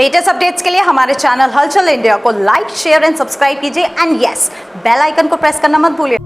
Latest updates के लिए हमारे चैनल हलचल इंडिया को लाइक, शेयर एंड सब्सक्राइब कीजिए एंड यस, बेल आइकन को प्रेस करना मत भूलिए।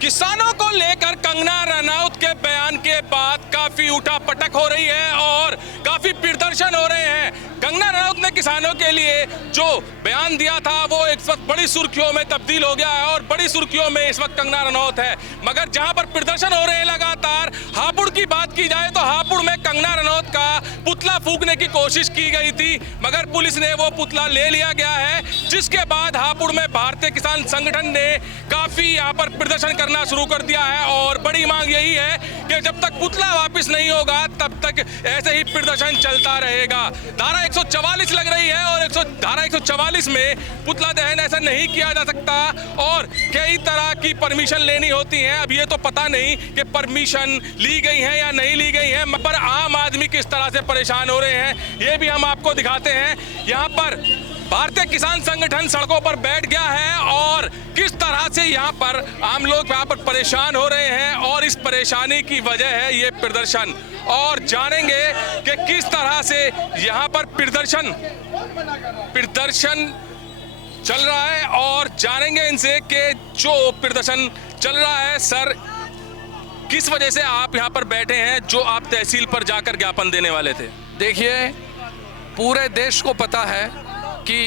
किसानों को लेकर कंगना रनौत के बयान के बाद काफी उठापटक हो रही है और काफी प्रदर्शन हो रहे हैं। कंगना रनौत ने किसानों के लिए जो बयान दिया था वो इस वक्त बड़ी सुर्खियों में तब्दील हो गया है और बड़ी सुर्खियों में इस वक्त कंगना रनौत है। मगर जहां पर प्रदर्शन हो रहे हैं लगातार, हापुड़ की बात की जाए तो हापुड़ में कंगना रनौत का पुतला फूंकने की कोशिश की गई थी, मगर पुलिस ने वो पुतला ले लिया गया है, जिसके बाद हापुड़ में भारतीय किसान संगठन ने काफी यहाँ पर प्रदर्शन करना शुरू कर दिया है। और बड़ी मांग यही है कि जब तक पुतला वापस नहीं होगा तब तक ऐसे ही प्रदर्शन चलता रहेगा। धारा 144 लग रही है और धारा 144 में पुतला दहन ऐसा नहीं किया जा सकता और कई तरह की परमिशन लेनी होती है। अब ये तो पता नहीं कि परमिशन ली गई है या नहीं ली गई है, पर आम आदमी किस तरह से परेशान हो रहे हैं ये भी हम आपको दिखाते हैं। यहाँ पर भारतीय किसान संगठन सड़कों पर बैठ गया है और किस तरह से यहाँ पर आम लोग यहाँ पर परेशान हो रहे हैं और इस परेशानी की वजह है ये प्रदर्शन। और जानेंगे कि किस तरह से यहाँ पर प्रदर्शन चल रहा है और जानेंगे इनसे कि जो प्रदर्शन चल रहा है, सर किस वजह से आप यहाँ पर बैठे हैं जो आप तहसील पर जाकर ज्ञापन देने वाले थे? देखिए, पूरे देश को पता है कि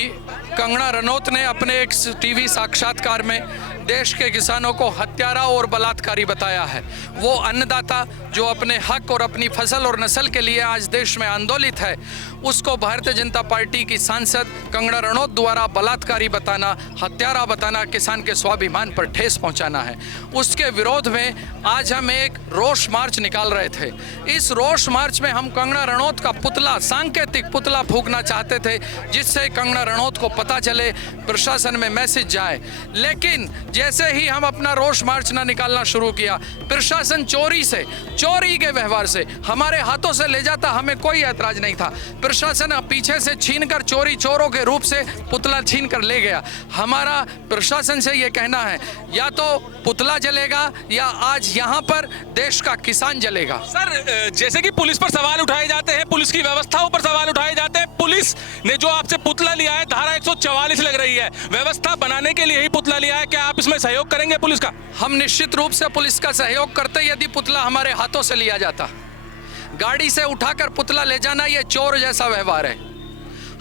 कंगना रनौत ने अपने एक टीवी साक्षात्कार में देश के किसानों को हत्यारा और बलात्कारी बताया है। वो अन्नदाता जो अपने हक और अपनी फसल और नस्ल के लिए आज देश में आंदोलित है, उसको भारतीय जनता पार्टी की सांसद कंगना रनौत द्वारा बलात्कारी बताना, हत्यारा बताना, किसान के स्वाभिमान पर ठेस पहुंचाना है। उसके विरोध में आज हम एक रोष मार्च निकाल रहे थे। इस रोष मार्च में हम कंगना रनौत का पुतला, सांकेतिक पुतला फूंकना चाहते थे, जिससे कंगना रनौत को पता चले, प्रशासन में मैसेज जाए। लेकिन जैसे ही हम अपना रोष मार्च ना निकालना शुरू किया, प्रशासन चोरी के व्यवहार से हमारे हाथों से ले जाता, हमें कोई ऐतराज नहीं था। प्रशासन पीछे से छीनकर चोरों के रूप से पुतला छीन कर ले गया। हमारा प्रशासन से ये कहना है, या तो पुतला जलेगा या आज यहाँ पर देश का किसान जलेगा। सर, जैसे कि पुलिस पर सवाल उठाए जाते हैं, पुलिस की व्यवस्थाओं पर सवाल उठाए जाते हैं, पुलिस ने जो आपसे पुतला लिया है, धारा 144 लग रही है, व्यवस्था बनाने के लिए ही पुतला लिया है, क्या आप इसमें सहयोग करेंगे पुलिस का? हम निश्चित रूप से पुलिस का सहयोग करते यदि पुतला हमारे हाथों से लिया जाता। गाड़ी से उठाकर पुतला ले जाना ये चोर जैसा व्यवहार है।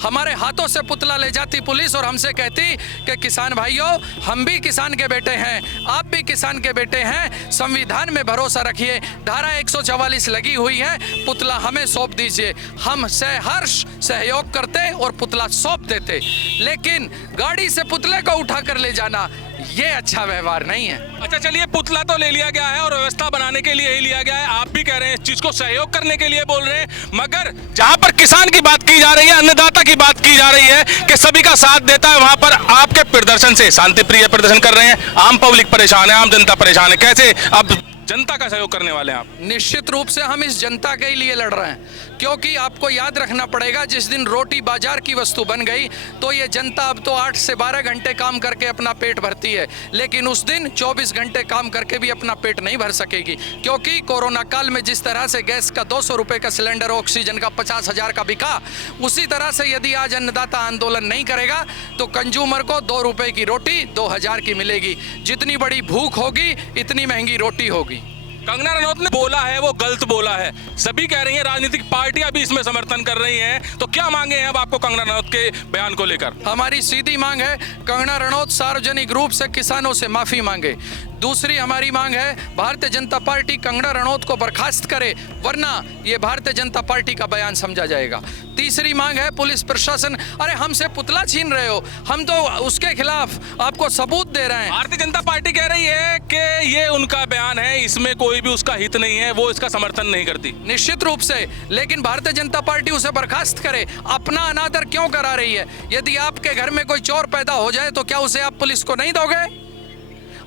हमारे हाथों से पुतला ले जाती पुलिस और हमसे कहती कि किसान भाइयों, हम भी किसान के बेटे हैं, आप भी किसान के बेटे हैं, संविधान में भरोसा रखिए, धारा 144 लगी हुई है, पुतला हमें सौंप दीजिए। हम सहर्ष सहयोग करते और पुतला सौंप देते। लेकिन गाड़ी से पुतले को उठाकर ले जाना ये अच्छा व्यवहार नहीं है। अच्छा, चलिए, पुतला तो ले लिया गया है और व्यवस्था बनाने के लिए ही लिया गया है, आप भी कह रहे हैं इस चीज को सहयोग करने के लिए बोल रहे हैं, मगर जहां पर किसान की बात की जा रही है, अन्नदाता की बात की जा रही है कि सभी का साथ देता है, वहां पर आपके प्रदर्शन से शांति प्रिय प्रदर्शन कर रहे हैं, आम पब्लिक परेशान है, आम जनता परेशान है, कैसे अब जनता का सहयोग करने वाले हैं आप? निश्चित रूप से हम इस जनता के लिए लड़ रहे हैं, क्योंकि आपको याद रखना पड़ेगा, जिस दिन रोटी बाजार की वस्तु बन गई तो ये जनता अब तो 8 से 12 घंटे काम करके अपना पेट भरती है, लेकिन उस दिन 24 घंटे काम करके भी अपना पेट नहीं भर सकेगी। क्योंकि कोरोना काल में जिस तरह से गैस का 200 रुपये का सिलेंडर, ऑक्सीजन का 50,000 का बिका, उसी तरह से यदि आज अन्नदाता आंदोलन नहीं करेगा तो कंज्यूमर को 2 रुपये की रोटी 2000 की मिलेगी। जितनी बड़ी भूख होगी इतनी महंगी रोटी होगी। कंगना रनौत ने बोला है वो गलत बोला है, सभी कह रही हैं, राजनीतिक पार्टियां भी इसमें समर्थन कर रही हैं, तो क्या मांगे हैं अब आपको कंगना रनौत के बयान को लेकर? हमारी सीधी मांग है, कंगना रनौत सार्वजनिक रूप से किसानों से माफी मांगे। दूसरी हमारी मांग है भारतीय जनता पार्टी कंगना रनौत को बर्खास्त करे, वरना ये भारतीय जनता पार्टी का बयान समझा जाएगा। तीसरी मांग है पुलिस प्रशासन, अरे हमसे पुतला छीन रहे हो, हम तो उसके खिलाफ आपको सबूत दे रहे हैं। भारतीय जनता पार्टी कह रही है कि ये उनका बयान है, इसमें कोई भी उसका हित नहीं है, वो इसका समर्थन नहीं करती। निश्चित रूप से, लेकिन भारतीय जनता पार्टी उसे बर्खास्त करे। अपना अनादर क्यों करा रही है? यदि आपके घर में कोई चोर पैदा हो जाए तो क्या उसे आप पुलिस को नहीं दोगे?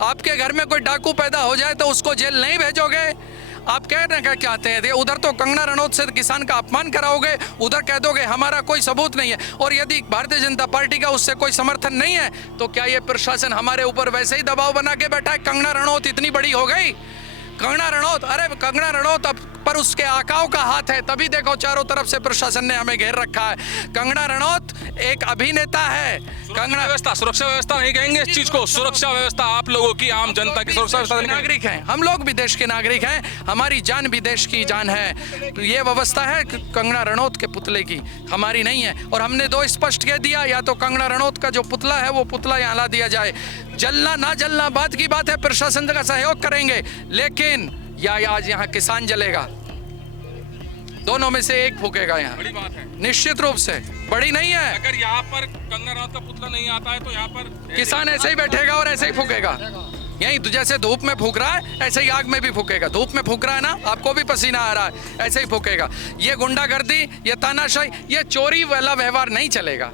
आपके घर में कोई डाकू पैदा हो जाए तो उसको जेल नहीं भेजोगे? आप कहना क्या चाहते हैं? उधर तो कंगना रनौत से किसान का अपमान कराओगे, उधर कह दोगे हमारा कोई सबूत नहीं है। और यदि भारतीय जनता पार्टी का उससे कोई समर्थन नहीं है तो क्या ये प्रशासन हमारे ऊपर वैसे ही दबाव बना के बैठा है? कंगना रनौत इतनी बड़ी हो गई? कंगना रनौत, अरे कंगना रनौत अब पर उसके आकाओं का हाथ है, तभी देखो चारों तरफ से प्रशासन ने हमें घेर रखा है। कंगना रनौत एक अभिनेता है। कंगना व्यवस्था, सुरक्षा व्यवस्था नहीं कहेंगे इस चीज को, सुरक्षा व्यवस्था आप लोगों की, आम जनता की सुरक्षा व्यवस्था नहीं कहेंगे। नागरिक हैं, हम लोग भी देश के नागरिक हैं, हमारी जान भी देश की जान है। तो ये व्यवस्था है कंगना रनौत के पुतले की, हमारी नहीं है। और हमने दो स्पष्ट कह दिया, या तो कंगना रनौत का जो पुतला है वो पुतला यहाँ ला दिया जाए, जलना ना जलना बात की बात है, प्रशासन का सहयोग करेंगे, लेकिन या आज यहाँ किसान जलेगा, दोनों में से एक फूकेगा यहाँ। बड़ी बात है, निश्चित रूप से बड़ी नहीं है। अगर यहाँ पर कंगना रनौत का पुतला नहीं आता है तो यहाँ पर किसान ऐसे ही बैठेगा और ऐसे ही फूकेगा, यही जैसे धूप में फूक रहा है ऐसे ही आग में भी फूकेगा। धूप में फूक रहा है ना, आपको भी पसीना आ रहा है, ऐसे ही फूकेगा। ये गुंडागर्दी, ये तानाशाही, ये चोरी वाला व्यवहार नहीं चलेगा।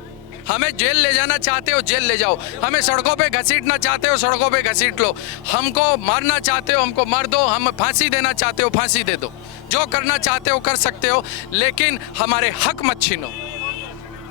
हमें जेल ले जाना चाहते हो जेल ले जाओ, हमें सड़कों पे घसीटना चाहते हो सड़कों पे घसीट लो, हमको मारना चाहते हो हमको मार दो, हम फांसी देना चाहते हो फांसी दे दो, जो करना चाहते हो कर सकते हो, लेकिन हमारे हक मत छीनो।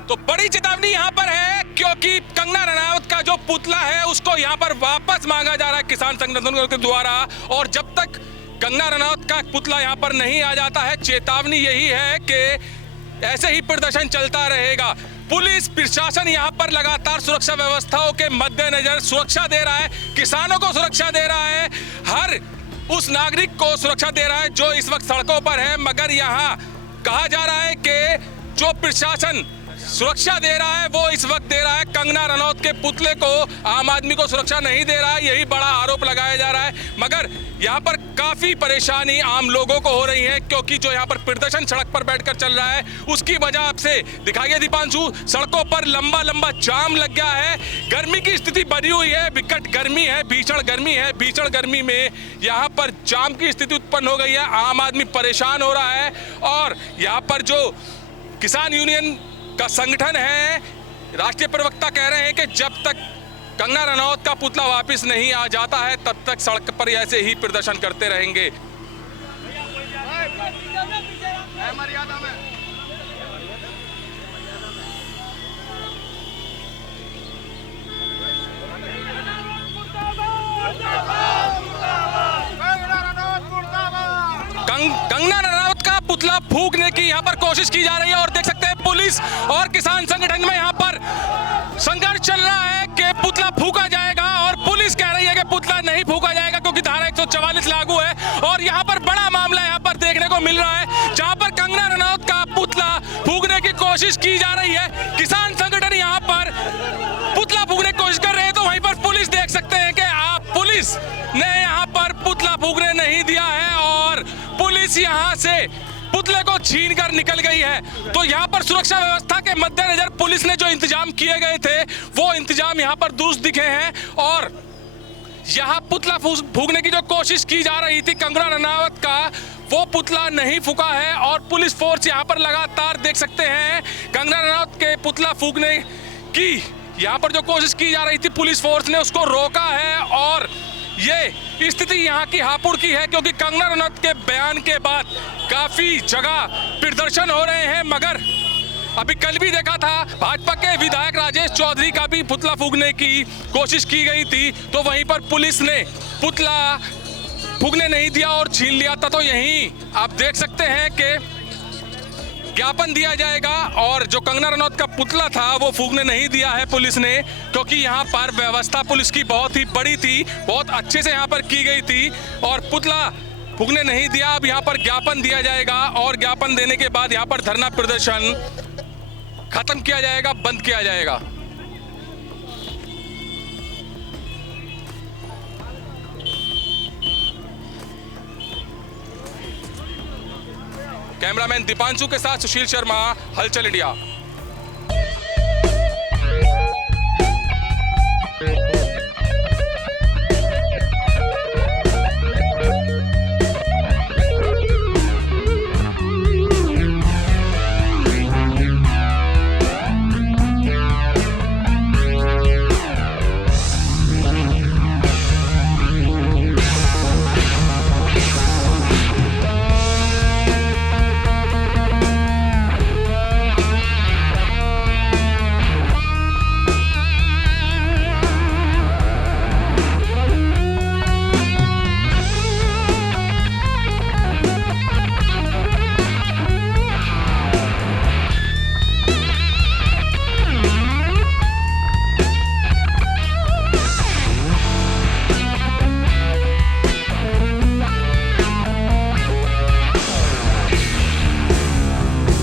तो बड़ी चेतावनी यहाँ पर है, क्योंकि कंगना रनौत का जो पुतला है उसको यहाँ पर वापस मांगा जा रहा है किसान संगठनों के द्वारा। और जब तक कंगना रनौत का पुतला यहाँ पर नहीं आ जाता है, चेतावनी यही है कि ऐसे ही प्रदर्शन चलता रहेगा। पुलिस प्रशासन यहाँ पर लगातार सुरक्षा व्यवस्थाओं के मद्देनजर सुरक्षा दे रहा है, किसानों को सुरक्षा दे रहा है, हर उस नागरिक को सुरक्षा दे रहा है जो इस वक्त सड़कों पर है। मगर यहाँ कहा जा रहा है कि जो प्रशासन सुरक्षा दे रहा है वो इस वक्त दे रहा है कंगना रनौत के पुतले को, आम आदमी को सुरक्षा नहीं दे रहा है, यही बड़ा आरोप लगाया जा रहा है। मगर यहाँ पर काफी परेशानी आम लोगों को हो रही है, क्योंकि जो यहाँ पर प्रदर्शन सड़क पर बैठकर चल रहा है उसकी वजह आपसे दिखाइए दीपांशु, सड़कों पर लंबा लंबा जाम लग गया है, गर्मी की स्थिति बनी हुई है, विकट गर्मी है, भीषण गर्मी है। भीषण गर्मी में यहाँ पर जाम की स्थिति उत्पन्न हो गई है, आम आदमी परेशान हो रहा है। और यहाँ पर जो किसान यूनियन का संगठन है, राष्ट्रीय प्रवक्ता कह रहे हैं कि जब तक कंगना रनौत का पुतला वापस नहीं आ जाता है तब तक सड़क पर ऐसे ही प्रदर्शन करते रहेंगे। कंगना रनौत का पुतला फूंकने की यहाँ पर कोशिश की जा रही है और देख सकते हैं पुलिस और किसान संगठन में यहाँ पर संघर्ष चल रहा है कि पुतला फूंका जाएगा, और पुलिस कह रही है कि पुतला नहीं फूंका जाएगा क्योंकि धारा 144 लागू है। और यहाँ पर बड़ा मामला यहाँ पर देखने को मिल रहा है, जहाँ पर कंगना रनौत का पुतला फूंकने की कोशिश की जा रही है, किसान संगठन यहाँ पर पुतला फूंकने की कोशिश कर रहे हैं, तो वहीं पर पुलिस देख सकते हैं कि आप पुलिस ने यहाँ पर पुतला फूंकने नहीं दिया है और पुलिस यहाँ से पुतले को छीन कर निकल गई है। तो यहाँ पर सुरक्षा व्यवस्था के मद्देनजर पुलिस ने जो इंतजाम किए गए थे वो इंतजाम यहाँ पर दुरुस्त दिखे हैं, और यहाँ पुतला फूंकने की जो कोशिश की जा रही थी कंगना रनौत का, वो पुतला नहीं फूका है। और पुलिस फोर्स यहाँ पर लगातार देख सकते हैं कंगना रनौत के पुतला फूंकने की यहाँ पर जो कोशिश की जा रही थी पुलिस फोर्स ने उसको रोका है। और ये स्थिति यहाँ की हापुड़ की है, क्योंकि कंगना रनौत के बयान के बाद काफी जगह प्रदर्शन हो रहे हैं। मगर अभी कल भी देखा था भाजपा के विधायक राजेश चौधरी का भी पुतला फूंकने की कोशिश की गई थी, तो वहीं पर पुलिस ने पुतला फूंकने नहीं दिया और छीन लिया था। तो यहीं आप देख सकते हैं कि ज्ञापन दिया जाएगा, और जो कंगना रनौत का पुतला था वो फूंकने नहीं दिया है पुलिस ने, क्योंकि यहाँ पर व्यवस्था पुलिस की बहुत ही बड़ी थी, बहुत अच्छे से यहाँ पर की गई थी, और पुतला फूंकने नहीं दिया। अब यहाँ पर ज्ञापन दिया जाएगा और ज्ञापन देने के बाद यहाँ पर धरना प्रदर्शन खत्म किया जाएगा, बंद किया जाएगा। कैमरामैन दीपांशु के साथ सुशील शर्मा, हलचल इंडिया।